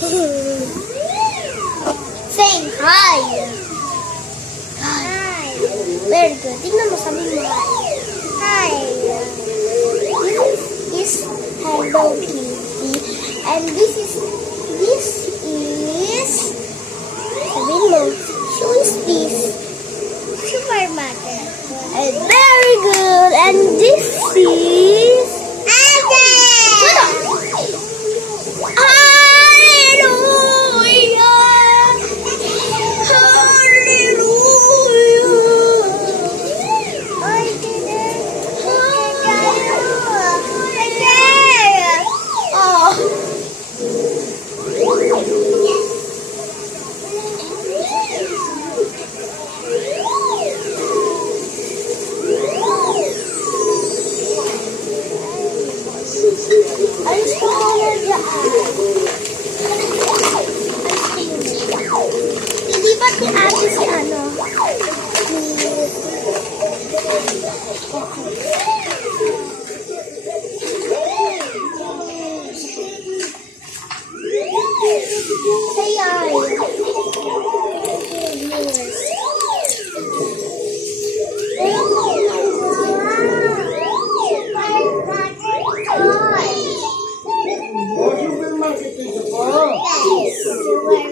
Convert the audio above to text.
Say hi. Hi. Very good. Tingnan mo, sabi mo hi. Hi. This is Hello Kitty. And this is sabihin mo, who is this? Supermarket. And very good. And this is alis ka muna dyan. Hindi ba si ate si ano? Say hi. Yes.